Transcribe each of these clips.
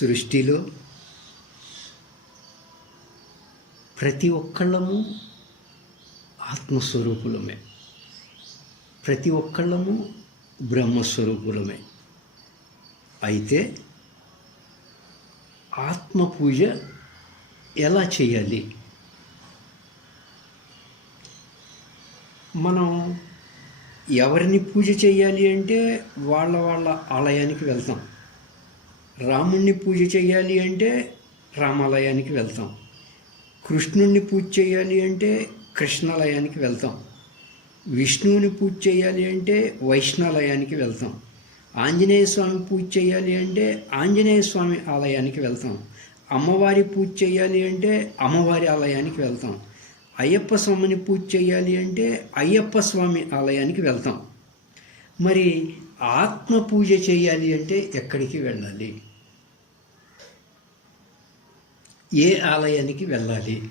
సృష్టిలో ప్రతి ఒక్కళ్ళము ఆత్మస్వరూపులమే. ప్రతి ఒక్కళ్ళము బ్రహ్మస్వరూపులమే. అయితే ఆత్మ పూజ ఎలా చేయాలి? మనం ఎవరిని పూజ చేయాలి అంటే వాళ్ళ వాళ్ళ ఆలయానికి వెళ్తాం. రాముణ్ణి పూజ చేయాలి అంటే రామాలయానికి వెళ్తాం. కృష్ణుణ్ణి పూజ చేయాలి అంటే కృష్ణాలయానికి వెళ్తాం. విష్ణువుని పూజ చేయాలి అంటే వైష్ణాలయానికి వెళ్తాం. ఆంజనేయ స్వామి పూజ చేయాలి అంటే ఆంజనేయ స్వామి ఆలయానికి వెళ్తాం. అమ్మవారి పూజ చేయాలి అంటే అమ్మవారి ఆలయానికి వెళ్తాం. అయ్యప్ప స్వామిని పూజ చేయాలి అంటే అయ్యప్ప స్వామి ఆలయానికి వెళ్తాం. మరి ఆత్మ పూజ చేయాలి అంటే ఎక్కడికి వెళ్ళాలి? ఏ ఆలయానికి వెళ్ళాలి?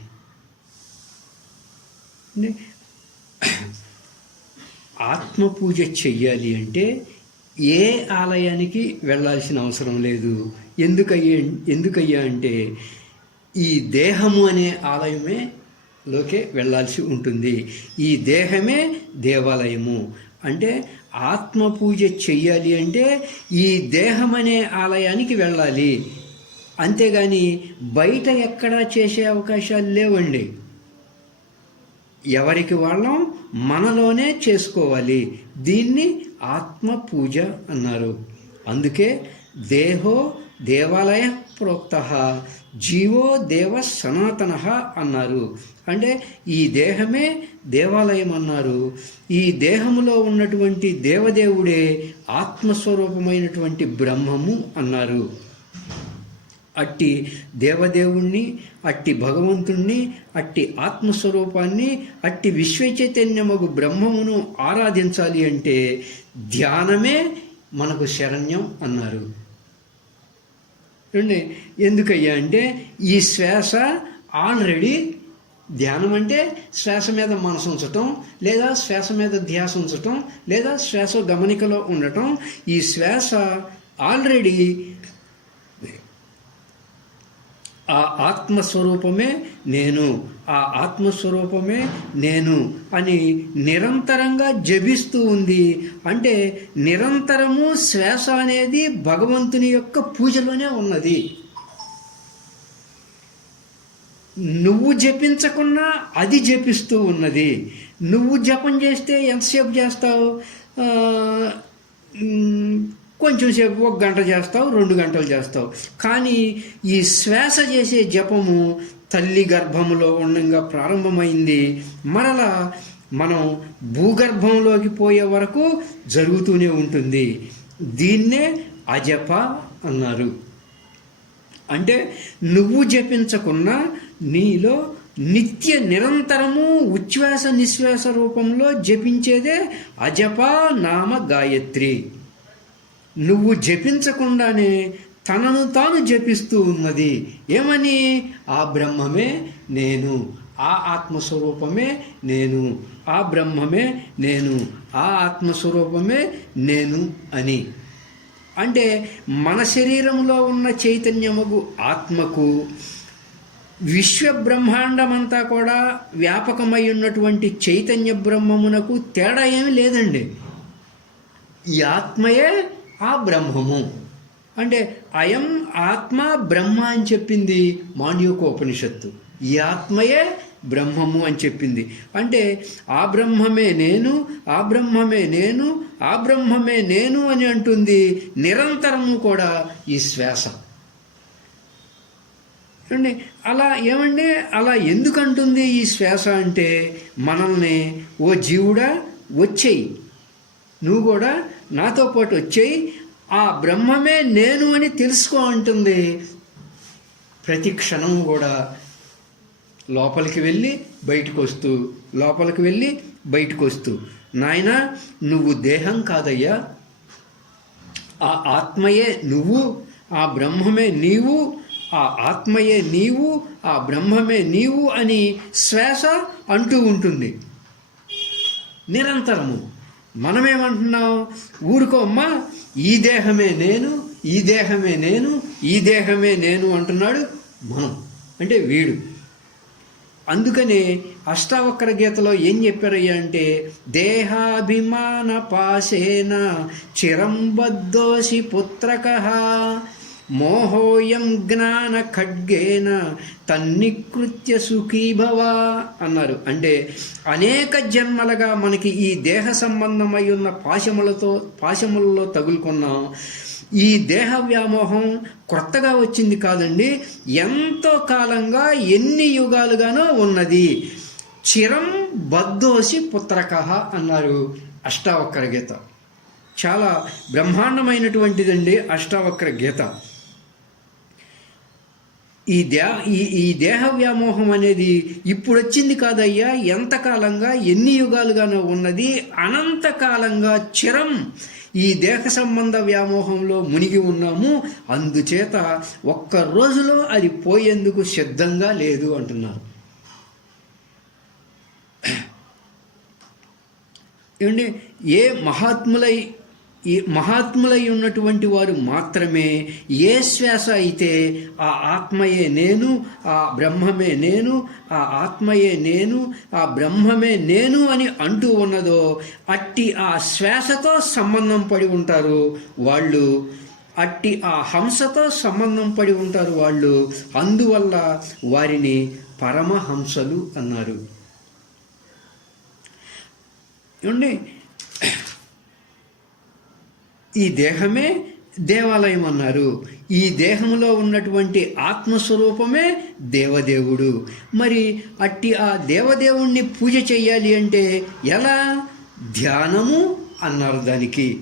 ఆత్మ పూజ చెయ్యాలి అంటే ఏ ఆలయానికి వెళ్ళాల్సిన అవసరం లేదు. ఎందుకయ్యా ఎందుకయ్యా అంటే ఈ దేహము అనే ఆలయమే లోకే వెళ్ళాల్సి ఉంటుంది. ఈ దేహమే దేవాలయము. అంటే ఆత్మ పూజ చెయ్యాలి అంటే ఈ దేహం అనే ఆలయానికి వెళ్ళాలి. అంతేగాని బయట ఎక్కడా చేసే అవకాశాలు లేవండి. ఎవరికి వాళ్ళం? మనలోనే చేసుకోవాలి. దీన్ని ఆత్మ పూజ అన్నారు. అందుకే దేహో దేవాలయ ప్రోక్త జీవో దేవ సనాతన అన్నారు. అంటే ఈ దేహమే దేవాలయం అన్నారు. ఈ దేహములో ఉన్నటువంటి దేవదేవుడే ఆత్మస్వరూపమైనటువంటి బ్రహ్మము అన్నారు. అట్టి దేవదేవుణ్ణి అట్టి భగవంతుణ్ణి అట్టి ఆత్మస్వరూపాన్ని అట్టి విశ్వచైతన్యమగు బ్రహ్మమును ఆరాధించాలి అంటే ధ్యానమే మనకు శరణ్యం అన్నారు. చూడండి ఎందుకయ్యా అంటే ఈ శ్వాస ఆల్రెడీ ధ్యానం అంటే శ్వాస మీద మనసు ఉంచటం లేదా శ్వాస మీద ధ్యాస ఉంచటం లేదా శ్వాస గమనికలో ఉండటం ఈ శ్వాస ఆల్రెడీ ఆ ఆత్మస్వరూపమే నేను ఆ ఆత్మస్వరూపమే నేను అని నిరంతరంగా జపిస్తూ ఉంది. అంటే నిరంతరము శ్వాస అనేది భగవంతుని యొక్క పూజలోనే ఉన్నది. నువ్వు జపించకున్నా అది జపిస్తూ ఉన్నది. నువ్వు జపం చేస్తే ఎంతసేపు చేస్తావు? కొంచెం సేపు ఒక గంట చేస్తావు రెండు గంటలు చేస్తావు. కానీ ఈ శ్వాస చేసే జపము తల్లి గర్భములో ఉండగా ప్రారంభమైంది. మరలా మనం భూగర్భంలోకి పోయే వరకు జరుగుతూనే ఉంటుంది. దీన్నే అజప అన్నారు. అంటే నువ్వు జపించకున్నా నీలో నిత్య నిరంతరము ఉచ్ఛ్వాస నిశ్వాస రూపంలో జపించేదే అజప నామ గాయత్రి. నువ్వు జపించకుండానే తనను తాను జపిస్తూ ఉన్నది. ఏమని? ఆ బ్రహ్మమే నేను. ఆ ఆత్మస్వరూపమే నేను. ఆ బ్రహ్మమే నేను. ఆ ఆత్మస్వరూపమే నేను అని. అంటే మన శరీరంలో ఉన్న చైతన్యముకు ఆత్మకు విశ్వ బ్రహ్మాండమంతా కూడా వ్యాపకమై ఉన్నటువంటి చైతన్య బ్రహ్మమునకు తేడా ఏమి లేదండి. ఈ ఆత్మయే ఆ బ్రహ్మము. అంటే అయం ఆత్మ బ్రహ్మ అని చెప్పింది మాండ్యోకోపనిషత్తు ఈ ఆత్మయే బ్రహ్మము అని చెప్పింది. అంటే ఆ బ్రహ్మమే నేను ఆ బ్రహ్మమే నేను ఆ బ్రహ్మమే నేను అని అంటుంది నిరంతరము కూడా ఈ శ్వాస. అండి అలా ఏమండి? అలా ఎందుకు అంటుంది ఈ శ్వాస అంటే మనల్ని ఓ జీవుడా వచ్చేయి. నువ్వు కూడా నాతో పాటు వచ్చేయి ఆ బ్రహ్మమే నేను అని తెలుసుకో అంటుంది. ప్రతి క్షణం కూడా లోపలికి వెళ్ళి బయటకు వస్తూ లోపలికి వెళ్ళి బయటకు వస్తూ నాయన నువ్వు దేహం కాదయ్యా. ఆ ఆత్మయే నువ్వు ఆ బ్రహ్మమే నీవు ఆ ఆత్మయే నీవు ఆ బ్రహ్మమే నీవు అని శ్వాస అంటూ ఉంటుంది. నిరంతరము. మనమేమంటున్నాం ఊరుకో అమ్మా ఈ దేహమే నేను ఈ దేహమే నేను ఈ దేహమే నేను అంటున్నాడు మనం. అంటే వీడు. అందుకనే అష్టావక్ర గీతలో ఏం చెప్పారయ్యా అంటే దేహాభిమాన పాశేన చిరంబద్దోషి పుత్రక మోహోయం జ్ఞాన ఖడ్గేన తన్నికృత్య సుఖీభవా అన్నారు. అంటే అనేక జన్మలుగా మనకి ఈ దేహ సంబంధమై ఉన్న పాశములతో పాశములలో తగులుకున్నాం. ఈ దేహ వ్యామోహం కొత్తగా వచ్చింది కాదండి. ఎంతో కాలంగా ఎన్ని యుగాలుగానో ఉన్నది. చిరం బద్దోసి పుత్రక అన్నారు అష్టావక్ర గీత చాలా బ్రహ్మాండమైనటువంటిదండి అష్టావక్ర గీత ఈ దే ఈ ఈ దేహ వ్యామోహం అనేది ఇప్పుడు వచ్చింది కాదయ్యా. ఎంతకాలంగా ఎన్ని యుగాలుగానో ఉన్నది. అనంతకాలంగా చిరం ఈ దేహ సంబంధ వ్యామోహంలో మునిగి ఉన్నాము. అందుచేత ఒక్క రోజులో అది పోయేందుకు సిద్ధంగా లేదు అంటున్నారు. ఏమండి? ఏ మహాత్ములై ఈ మహాత్ములై ఉన్నటువంటి వారు మాత్రమే ఏ శ్వాస అయితే ఆ ఆత్మయే నేను ఆ బ్రహ్మమే నేను ఆ ఆత్మయే నేను ఆ బ్రహ్మమే నేను అని అంటూ ఉన్నదో అట్టి ఆ శ్వాసతో సంబంధం పడి ఉంటారు వాళ్ళు. అట్టి ఆ హంసతో సంబంధం పడి ఉంటారు వాళ్ళు. అందువల్ల వారిని పరమహంసలు అన్నారు. ఏమండి? ఈ దేహమే దేవాలయం అన్నారు. ఈ దేహంలో ఉన్నటువంటి ఆత్మస్వరూపమే దేవదేవుడు. మరి అట్టి ఆ దేవదేవుణ్ణి పూజ చేయాలి అంటే ఎలా? ధ్యానము అన్నారు దానికి.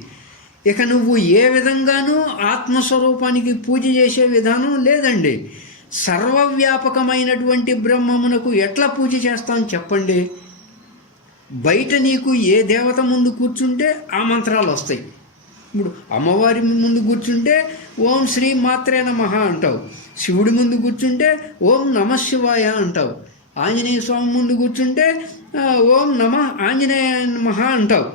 ఇక నువ్వు ఏ విధంగానూ ఆత్మస్వరూపానికి పూజ చేసే విధానం లేదండి. సర్వవ్యాపకమైనటువంటి బ్రహ్మమునకు ఎట్లా పూజ చేస్తాం చెప్పండి? బయట నీకు ఏ దేవత ముందు కూర్చుంటే ఆ మంత్రాలు వస్తాయి. ఇప్పుడు అమ్మవారి ముందు కూర్చుంటే ఓం శ్రీ మాత్రే నమ అంటావు. శివుడి ముందు కూర్చుంటే ఓం నమ శివాయ అంటావు. ఆంజనేయ స్వామి ముందు కూర్చుంటే ఓం నమ ఆంజనేయ నమ అంటావు.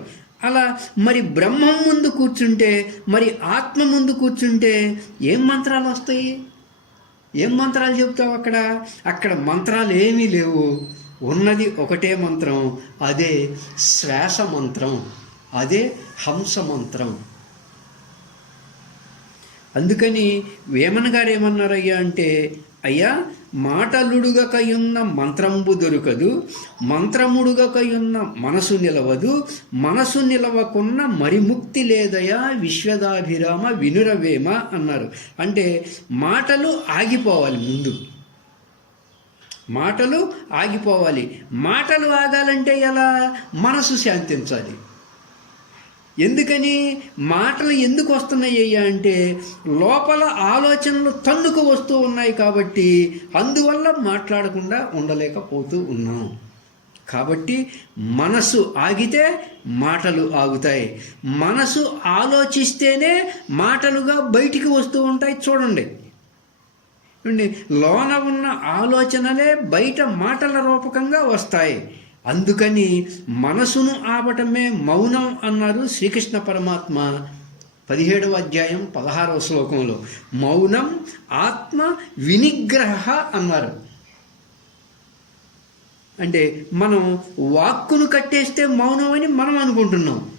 అలా మరి బ్రహ్మం ముందు కూర్చుంటే మరి ఆత్మ ముందు కూర్చుంటే ఏం మంత్రాలు వస్తాయి? ఏం మంత్రాలు చెప్తావు అక్కడ? అక్కడ మంత్రాలు ఏమీ లేవు. ఉన్నది ఒకటే మంత్రం అదే శ్వాస మంత్రం అదే హంస మంత్రం. అందుకని వేమన గారు ఏమన్నారయ్యా అంటే అయ్యా మాటలుడుగకయున్న మంత్రంబు దొరకదు మంత్రముడుగకయున్న మనసు నిలవదు మనసు నిలవకున్న మరిముక్తి లేదయా విశ్వదాభిరామ వినురవేమ అన్నారు. అంటే మాటలు ఆగిపోవాలి ముందు. మాటలు ఆగిపోవాలి. మాటలు ఆగాలంటే ఎలా? మనసు శాంతించాలి. ఎందుకని? మాటలు ఎందుకు వస్తున్నాయి అంటే లోపల ఆలోచనలు తన్నుకు వస్తూ ఉన్నాయి కాబట్టి అందువల్ల మాట్లాడకుండా ఉండలేకపోతూ ఉన్నాం. కాబట్టి మనసు ఆగితే మాటలు ఆగుతాయి. మనసు ఆలోచిస్తేనే మాటలుగా బయటికి వస్తూ ఉంటాయి చూడండి లోన ఉన్న ఆలోచనలే బయట మాటల రూపకంగా వస్తాయి. అందుకని మనసును ఆపటమే మౌనం అన్నారు శ్రీకృష్ణ పరమాత్మ. పదిహేడవ అధ్యాయం పదహారవ శ్లోకంలో. మౌనం ఆత్మ వినిగ్రహ అన్నారు. అంటే మనం వాక్కును కట్టేస్తే మౌనం అని మనం అనుకుంటున్నాం.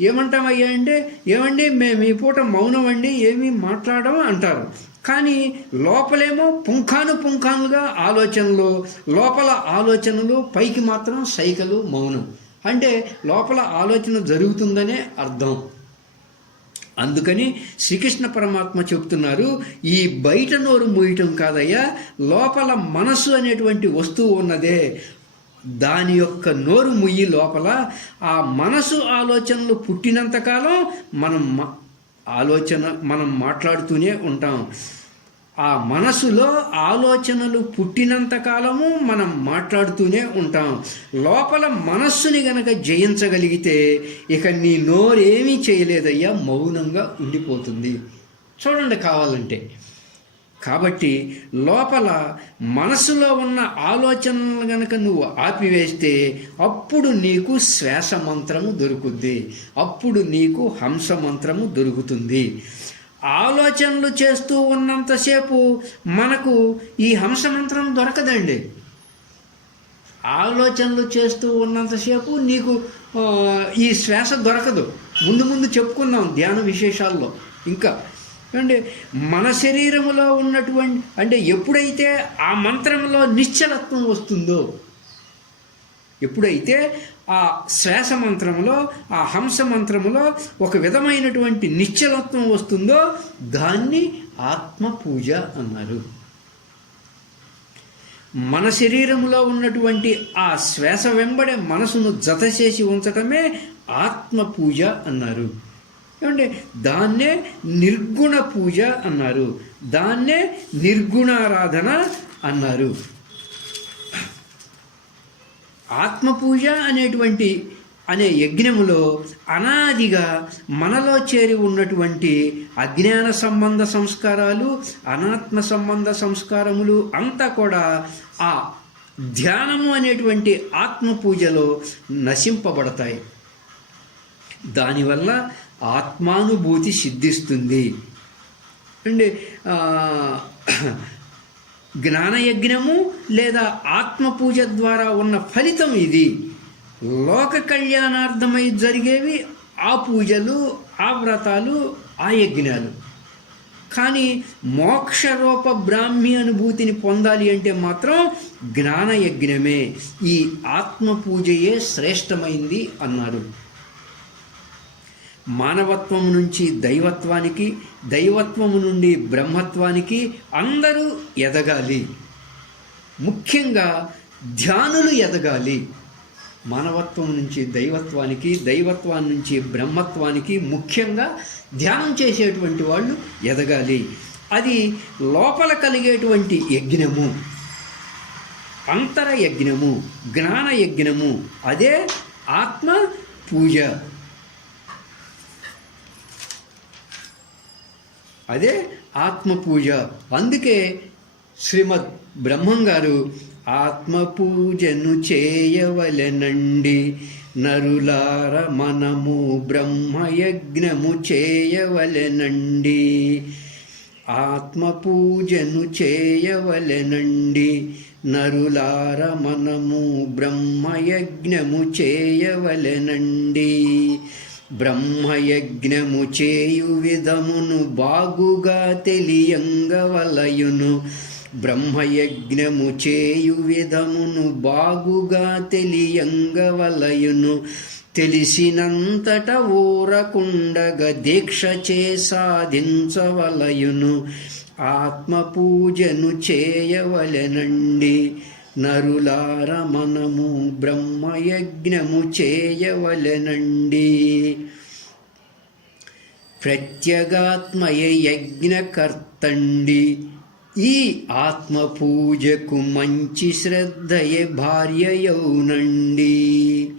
ఏమంటామయ్యా అంటే ఏమండి మేము ఈ పూట మౌనం అండి ఏమీ మాట్లాడము అంటారు. కానీ లోపలేమో పుంఖాను పుంఖానులుగా ఆలోచనలు లోపల ఆలోచనలు పైకి మాత్రం సైకలు మౌనం. అంటే లోపల ఆలోచన జరుగుతుందనే అర్థం. అందుకని శ్రీకృష్ణ పరమాత్మ చెప్తున్నారు ఈ బయట నోరు మూయటం కాదయ్యా లోపల మనసు అనేటువంటి వస్తువు ఉన్నదే. దాని యొక్క నోరు ముయ్యి లోపల ఆ మనసు ఆలోచనలు పుట్టినంతకాలం మనం ఆలోచన మనం మాట్లాడుతూనే ఉంటాం. ఆ మనసులో ఆలోచనలు పుట్టినంత కాలము మనం మాట్లాడుతూనే ఉంటాం. లోపల మనస్సుని గనక జయించగలిగితే ఇక నీ నోరేమీ చేయలేదయ్యా మౌనంగా ఉండిపోతుంది. చూడండి కావాలంటే. కాబట్టి లోపల మనసులో ఉన్న ఆలోచనలు గనక నువ్వు ఆపివేస్తే అప్పుడు నీకు శ్వాస మంత్రము దొరుకుద్ది. అప్పుడు నీకు హంస మంత్రము దొరుకుతుంది. ఆలోచనలు చేస్తూ ఉన్నంతసేపు మనకు ఈ హంస మంత్రం దొరకదండి. ఆలోచనలు చేస్తూ ఉన్నంతసేపు నీకు ఈ శ్వాస దొరకదు. ముందు ముందు చెప్పుకున్నాం ధ్యాన విశేషాల్లో. ఇంకా అంటే మన శరీరంలో ఉన్నటువంటి అంటే ఎప్పుడైతే ఆ మంత్రంలో నిశ్చలత్వం వస్తుందో ఎప్పుడైతే ఆ శ్వాస మంత్రములో ఆ హంస మంత్రములో ఒక విధమైనటువంటి నిశ్చలత్వం వస్తుందో దాన్ని ఆత్మ పూజ అన్నారు. మన శరీరంలో ఉన్నటువంటి ఆ శ్వాస వెంబడే మనసును జత చేసి ఉంచటమే ఆత్మ పూజ అన్నారు. ఏమంటే దాన్నే నిర్గుణ పూజ అన్నారు. దాన్నే నిర్గుణారాధన అన్నారు. ఆత్మ పూజ అనేటువంటి అనే యజ్ఞములో అనాదిగా మనలో చేరి ఉన్నటువంటి అజ్ఞాన సంబంధ సంస్కారాలు అనాత్మ సంబంధ సంస్కారములు అంతా కూడా ఆ ధ్యానము అనేటువంటి ఆత్మ పూజలో నశింపబడతాయి. దానివల్ల ఆత్మానుభూతి సిద్ధిస్తుంది. అండి జ్ఞానయజ్ఞము లేదా ఆత్మ పూజ ద్వారా ఉన్న ఫలితం ఇది. లోక కళ్యాణార్థమై జరిగేవి ఆ పూజలు ఆ వ్రతాలు ఆ యజ్ఞాలు. కానీ మోక్షరూప బ్రాహ్మి అనుభూతిని పొందాలి అంటే మాత్రం జ్ఞాన యజ్ఞమే ఈ ఆత్మ పూజయే శ్రేష్టమైంది అన్నారు. మానవత్వం నుంచి దైవత్వానికి దైవత్వము నుండి బ్రహ్మత్వానికి అందరూ ఎదగాలి. ముఖ్యంగా ధ్యానులు ఎదగాలి. మానవత్వం నుంచి దైవత్వానికి దైవత్వం నుంచి బ్రహ్మత్వానికి ముఖ్యంగా ధ్యానం చేసేటువంటి వాళ్ళు ఎదగాలి. అది లోపల కలిగేటువంటి యజ్ఞము. అంతర యజ్ఞము జ్ఞాన యజ్ఞము. అదే ఆత్మ పూజ. అదే ఆత్మ పూజ అందుకే శ్రీమద్ బ్రహ్మం గారు ఆత్మ పూజను చేయవలెనండి. నరులార మనము బ్రహ్మయజ్ఞము చేయవలెనండి. ఆత్మ పూజను చేయవలెనండి. నరులార మనము బ్రహ్మయజ్ఞము చేయవలెనండి. బ్రహ్మయజ్ఞము చేయు విధమును బాగుగా తెలియంగవలయును. బ్రహ్మయజ్ఞము చేయు విధమును బాగుగా తెలియంగవలయును. తెలిసినంతట ఊరకుండగ దీక్ష చే సాధించవలయును. ఆత్మ పూజను చేయవలెనండి. నరులార మనము బ్రహ్మయజ్ఞము చేయవలెనండి. ప్రత్యగాత్మయ యజ్ఞకర్తండి. ఈ ఆత్మ పూజకు మంచి శ్రద్ధయ భార్యయౌనండి.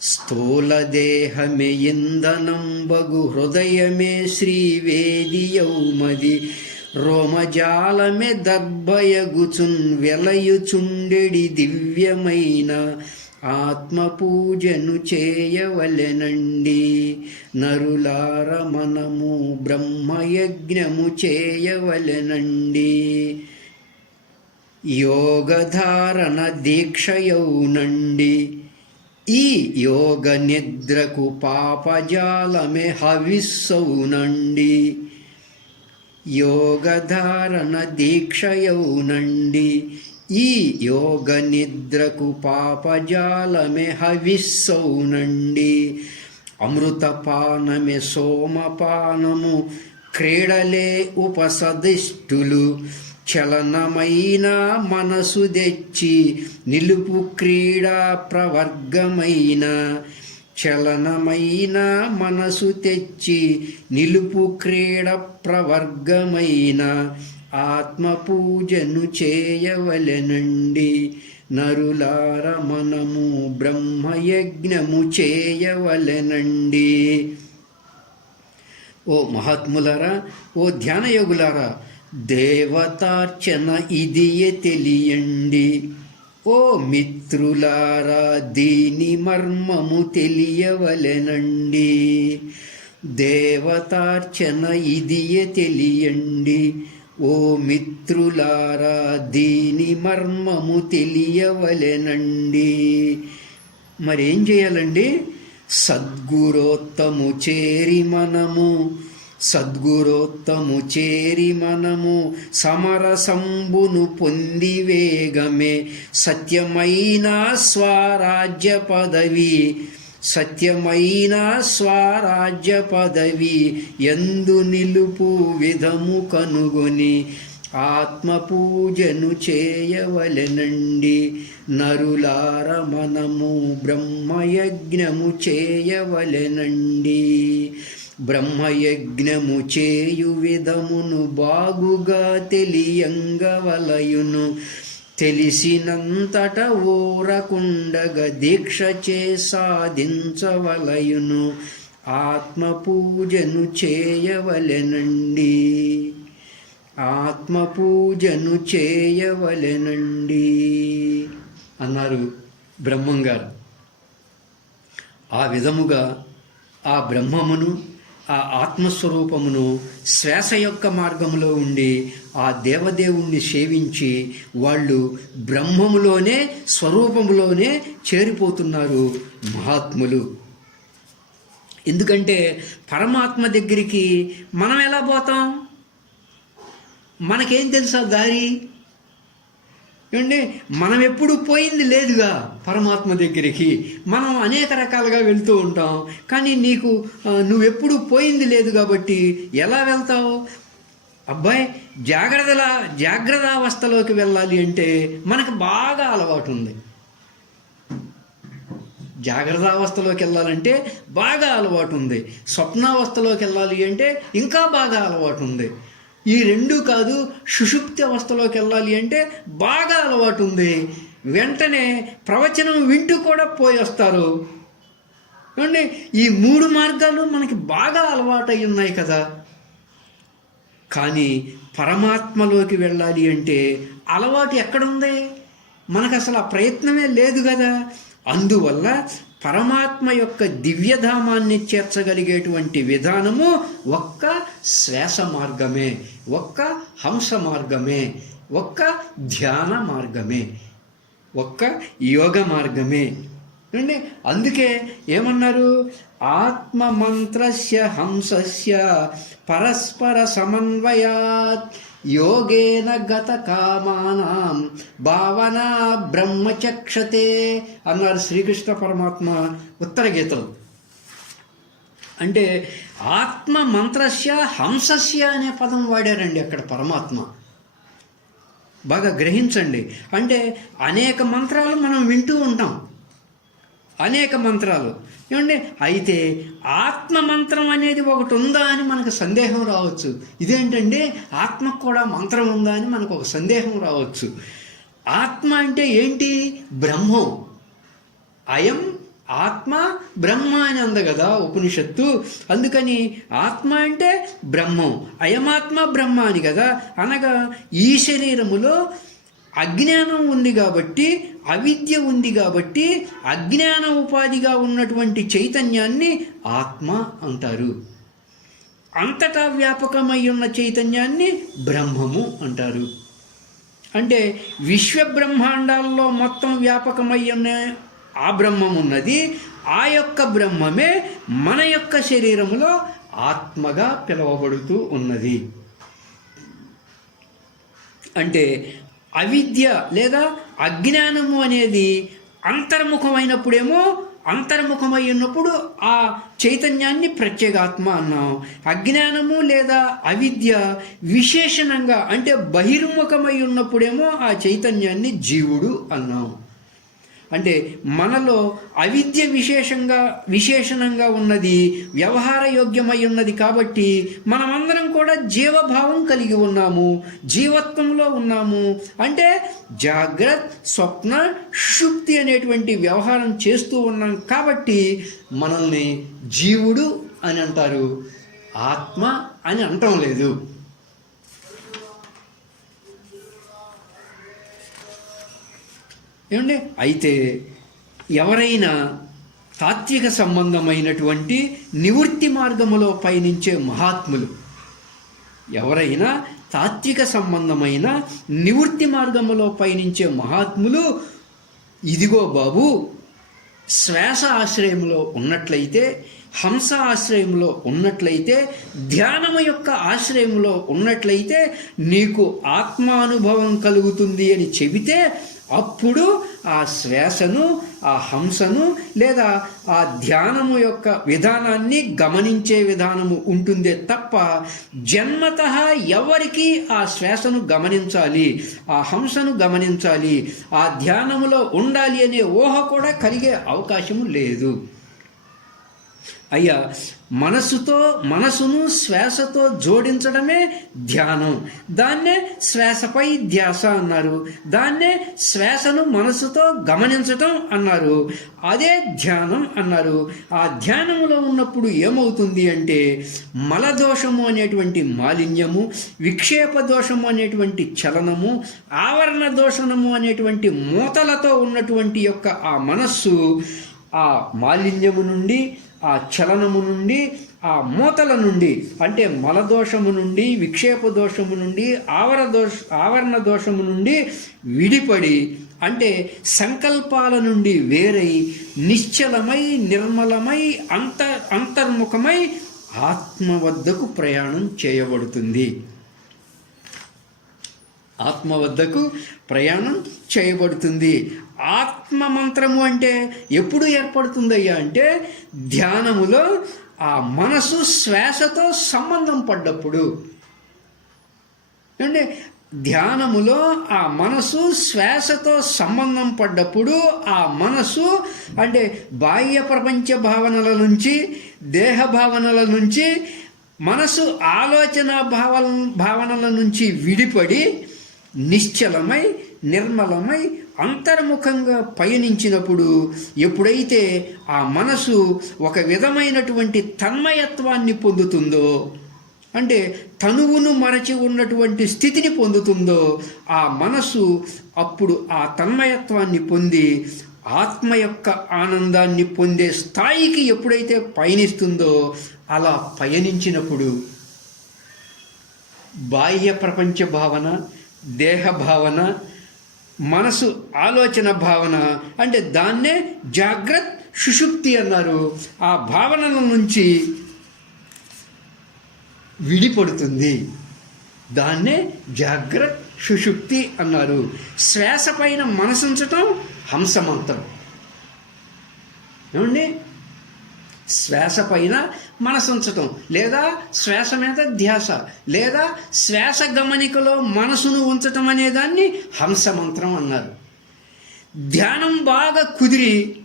స్థూల దేహమే ఇంధనం బగు హృదయమే శ్రీవేదియౌమది రోమజాలమే దర్భయగుచున్ వెలయుచుండెడి దివ్యమైన ఆత్మ పూజను చేయవలెనండి. నరులార మనము బ్రహ్మయజ్ఞము చేయవలెనండి. యోగధారణ దీక్షయౌనండి. ఈ యోగ నిద్రకు పాపజాలమే హవిస్సౌనండి. యోగధారణ దీక్షయౌనండి ఈ యోగ నిద్రకు పాపజాలమే హవిస్సౌనండి అమృతపానమే సోమపానము క్రీడలే ఉపసదిష్టులు. చలనమైన మనసు తెచ్చి నిలుపు క్రీడా ప్రవర్గమైన చలనమైన మనసు తెచ్చి నిలుపు క్రీడ ప్రవర్గమైన ఆత్మ పూజను చేయవలెనండి. నరులార మనము బ్రహ్మయజ్ఞము చేయవలెనండి. ఓ మహాత్ములారా ఓ ధ్యానయోగులారా దేవతార్చన ఇదియే తెలియండి. ఓ మిత్రులారా దీని మర్మము తెలియవలెనండి. దేవతార్చన ఇదియే తెలియండి. ఓ మిత్రులారా దీని మర్మము తెలియవలెనండి. మరేం చేయాలండి? సద్గురోత్తము చేరి మనము సద్గురోత్తము చేరి మనము సమరసంబును పొంది వేగమే. సత్యమైన స్వరాజ్య పదవి సత్యమైన స్వరాజ్య పదవి ఎందు నిలుపు విధము కనుగొని ఆత్మ పూజను చేయవలెనండి. నరులార మనము బ్రహ్మయజ్ఞము చేయవలెనండి. బ్రహ్మయజ్ఞము చేయు విధమును బాగుగా తెలియంగవలయును. తెలిసినంతట ఊరకుండగ దీక్ష చే సాధించవలయును. ఆత్మ పూజను చేయవలెనండి. ఆత్మ పూజను చేయవలెనండి. అన్నారు బ్రహ్మంగారు. ఆ విధముగా ఆ బ్రహ్మమును ఆ ఆత్మస్వరూపమును శ్వాస యొక్క మార్గంలో ఉండి ఆ దేవదేవుణ్ణి సేవించి వాళ్ళు బ్రహ్మములోనే స్వరూపములోనే చేరిపోతున్నారు మహాత్ములు. ఎందుకంటే పరమాత్మ దగ్గరికి మనం ఎలా పోతాం? మనకేం తెలుసా దారి ఏమండి మనం ఎప్పుడు పోయింది లేదుగా పరమాత్మ దగ్గరికి. మనం అనేక రకాలుగా వెళ్తూ ఉంటాం. కానీ నీకు నువ్వెప్పుడు పోయింది లేదు కాబట్టి ఎలా వెళ్తావు? అబ్బాయి జాగ్రత్తల జాగ్రత్త అవస్థలోకి వెళ్ళాలి అంటే మనకు బాగా అలవాటు ఉంది జాగ్రత్త అవస్థలోకి వెళ్ళాలంటే బాగా అలవాటు ఉంది స్వప్నావస్థలోకి వెళ్ళాలి అంటే ఇంకా బాగా అలవాటు ఉంది ఈ రెండు కాదు సుషుప్తి అవస్థలోకి వెళ్ళాలి అంటే బాగా అలవాటు ఉంది. వెంటనే ప్రవచనం వింటూ కూడా పోయి వస్తారు. ఏమండి? ఈ మూడు మార్గాలు మనకి బాగా అలవాటై ఉన్నాయి కదా. కానీ పరమాత్మలోకి వెళ్ళాలి అంటే అలవాటు ఎక్కడుంది మనకు అసలు ఆ ప్రయత్నమే లేదు కదా. అందువల్ల పరమాత్మ యొక్క దివ్యధామాన్ని చేర్చగలిగేటువంటి విధానము ఒక్క శ్వాస మార్గమే. ఒక్క హంస మార్గమే ఒక్క ధ్యాన మార్గమే ఒక్క యోగ మార్గమే. అండి అందుకే ఏమన్నారు? ఆత్మ మంత్రస్య హంసస్య పరస్పర సమన్వయాత్ యోగేన గత కామానాం భావన బ్రహ్మచక్షతే అన్నారు శ్రీకృష్ణ పరమాత్మ ఉత్తర గీతలు అంటే ఆత్మ మంత్రస్య హంసస్య అనే పదం వాడారండి అక్కడ పరమాత్మ. బాగా గ్రహించండి. అంటే అనేక మంత్రాలు మనం వింటూ ఉంటాం. అనేక మంత్రాలు. ఏమండి? అయితే ఆత్మ మంత్రం అనేది ఒకటి ఉందా అని మనకు సందేహం రావచ్చు. ఇదేంటండి? ఆత్మకు కూడా మంత్రం ఉందా అని మనకు ఒక సందేహం రావచ్చు. ఆత్మ అంటే ఏంటి? బ్రహ్మం. అయం ఆత్మ బ్రహ్మ అని అంద కదా ఉపనిషత్తు. అందుకని ఆత్మ అంటే బ్రహ్మం అయమాత్మ బ్రహ్మ అని కదా. అనగా ఈ శరీరములో అజ్ఞానం ఉంది కాబట్టి అవిద్య ఉంది కాబట్టి అజ్ఞాన ఉపాధిగా ఉన్నటువంటి చైతన్యాన్ని ఆత్మ అంటారు. అంతటా వ్యాపకమై ఉన్న చైతన్యాన్ని బ్రహ్మము అంటారు. అంటే విశ్వబ్రహ్మాండాల్లో మొత్తం వ్యాపకమై ఉన్న ఆ బ్రహ్మం ఉన్నది ఆ యొక్క బ్రహ్మమే మన యొక్క శరీరములో ఆత్మగా పిలువబడుతూ ఉన్నది. అంటే అవిద్య లేదా అజ్ఞానము అనేది అంతర్ముఖమైనప్పుడేమో అంతర్ముఖమై ఉన్నప్పుడు ఆ చైతన్యాన్ని ప్రత్యేగాత్మ అన్నాం అజ్ఞానము లేదా అవిద్య విశేషణంగా అంటే బహిర్ముఖమై ఉన్నప్పుడేమో ఆ చైతన్యాన్ని జీవుడు అన్నాం అంటే మనలో అవిద్య విశేషంగా విశేషణంగా ఉన్నది వ్యవహార యోగ్యమై ఉన్నది కాబట్టి మనమందరం కూడా జీవభావం కలిగి ఉన్నాము జీవత్వంలో ఉన్నాము. అంటే జాగ్రత్త స్వప్న శుక్తి అనేటువంటి వ్యవహారం చేస్తూ ఉన్నాం కాబట్టి మనల్ని జీవుడు అని అంటారు ఆత్మ అని అంటం లేదు. ఏమండి? అయితే ఎవరైనా తాత్విక సంబంధమైనటువంటి నివృత్తి మార్గములో పయనించే మహాత్ములు ఎవరైనా తాత్విక సంబంధమైన నివృత్తి మార్గములో పయనించే మహాత్ములు ఇదిగో బాబు శ్వాస ఆశ్రయంలో ఉన్నట్లయితే హంస ఆశ్రయంలో ఉన్నట్లయితే ధ్యానము యొక్క ఆశ్రయంలో ఉన్నట్లయితే నీకు ఆత్మానుభవం కలుగుతుంది అని చెబితే అప్పుడు ఆ శ్వాసను ఆ హంసను లేదా ఆ ధ్యానము యొక్క విధానాన్ని గమనించే విధానము ఉంటుందే తప్ప జన్మత ఎవరికి ఆ శ్వాసను గమనించాలి ఆ హంసను గమనించాలి ఆ ధ్యానములో ఉండాలి అనే ఊహ కూడా కలిగే అవకాశము లేదు. అయ్యా మనసుతో మనసును శ్వాసతో జోడించడమే ధ్యానం. దాన్నే శ్వాసపై ధ్యాస అన్నారు. దాన్నే శ్వాసను మనసుతో గమనించటం అన్నారు. అదే ధ్యానం అన్నారు. ఆ ధ్యానములో ఉన్నప్పుడు ఏమవుతుంది అంటే మలదోషము అనేటువంటి మాలిన్యము విక్షేప దోషము అనేటువంటి చలనము ఆవరణ దోషణము అనేటువంటి మూతలతో ఉన్నటువంటి యొక్క ఆ మనస్సు ఆ మాలిన్యము నుండి ఆ చలనము నుండి ఆ మూతల నుండి అంటే మలదోషము నుండి విక్షేప దోషము నుండి ఆవర దోష ఆవరణ దోషము నుండి విడిపడి అంటే సంకల్పాల నుండి వేరై నిశ్చలమై నిర్మలమై అంత అంతర్ముఖమై ఆత్మ వద్దకు ప్రయాణం చేయబడుతుంది. ఆత్మ వద్దకు ప్రయాణం చేయబడుతుంది. ఆత్మ మంత్రము అంటే ఎప్పుడు ఏర్పడుతుందయ్యా అంటే ధ్యానములో ఆ మనసు శ్వాసతో సంబంధం పడ్డప్పుడు. అంటే ధ్యానములో ఆ మనసు శ్వాసతో సంబంధం పడ్డప్పుడు ఆ మనసు అంటే బాహ్య ప్రపంచ భావనల నుంచి దేహ భావనల నుంచి మనసు ఆలోచన భావ భావనల నుంచి విడిపడి నిశ్చలమై నిర్మలమై అంతర్ముఖంగా పయనించినప్పుడు ఎప్పుడైతే ఆ మనసు ఒక విధమైనటువంటి తన్మయత్వాన్ని పొందుతుందో అంటే తనువును మరచి ఉన్నటువంటి స్థితిని పొందుతుందో ఆ మనసు అప్పుడు ఆ తన్మయత్వాన్ని పొంది ఆత్మ యొక్క ఆనందాన్ని పొందే స్థాయికి ఎప్పుడైతే పయనిస్తుందో అలా పయనించినప్పుడు బాహ్య ప్రపంచ భావన దేహ భావన మనసు ఆలోచన భావన అంటే దాన్నే జాగ్రత్త సుషుప్తి అన్నారు. ఆ భావనల నుంచి విడిపడుతుంది. దాన్నే జాగ్రత్త సుషుప్తి అన్నారు. శ్వాస పైన మనసుంచటం హంసమంత్రం ఏమండి? శ్వాస పైన మనసుంచటం లేదా శ్వాస మీద ధ్యాస. లేదా శ్వాస గమనికలో మనసును ఉంచటం అనేదాన్ని హంసమంత్రం అన్నారు. ధ్యానం బాగా కుదిరి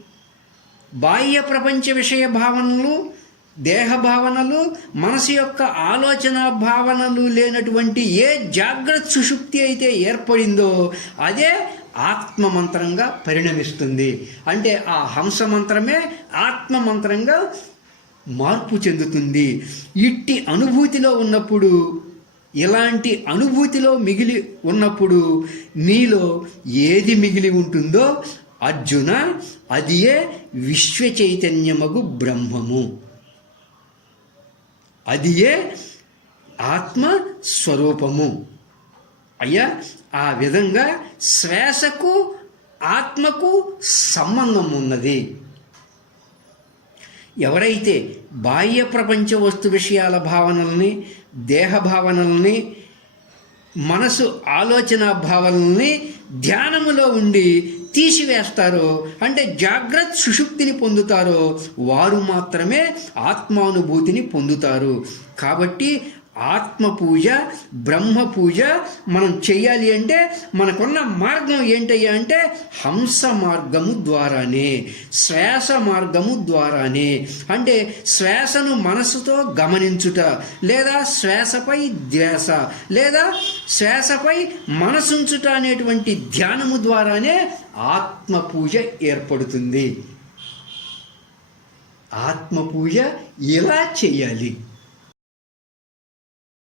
బాహ్య ప్రపంచ విషయ భావనలు దేహ భావనలు మనసు యొక్క ఆలోచన భావనలు లేనటువంటి ఏ జాగ్రత్త సుషుప్తి అయితే ఏర్పడిందో అదే ఆత్మ మంత్రంగా పరిణమిస్తుంది. అంటే ఆ హంస మంత్రమే ఆత్మ మంత్రంగా మార్పు చెందుతుంది. ఇట్టి అనుభూతిలో ఉన్నప్పుడు ఇలాంటి అనుభూతిలో మిగిలి ఉన్నప్పుడు నీలో ఏది మిగిలి ఉంటుందో అర్జున అదియే విశ్వ చైతన్యమగు బ్రహ్మము. అదియే ఆత్మ స్వరూపము అయ్యా ఆ విధంగా శ్వాసకు ఆత్మకు సంబంధం ఉన్నది ఎవరైతే బాహ్య ప్రపంచ వస్తు విషయాల భావనల్ని దేహ భావనల్ని మనసు ఆలోచన భావనల్ని ధ్యానములో ఉండి తీసివేస్తారో అంటే జాగ్రత్త సుషుప్తిని పొందుతారో వారు మాత్రమే ఆత్మానుభూతిని పొందుతారు. కాబట్టి ఆత్మ పూజ బ్రహ్మ పూజ మనం చెయ్యాలి అంటే మనకున్న మార్గం ఏంటయ్యా అంటే హంస మార్గము ద్వారానే శ్వాస మార్గము ద్వారానే. అంటే శ్వాసను మనసుతో గమనించుట లేదా శ్వాసపై ధ్యాస లేదా శ్వాసపై మనసుంచుట అనేటువంటి ధ్యానము ద్వారానే ఆత్మ పూజ ఏర్పడుతుంది. ఆత్మ పూజ ఇలా చేయాలి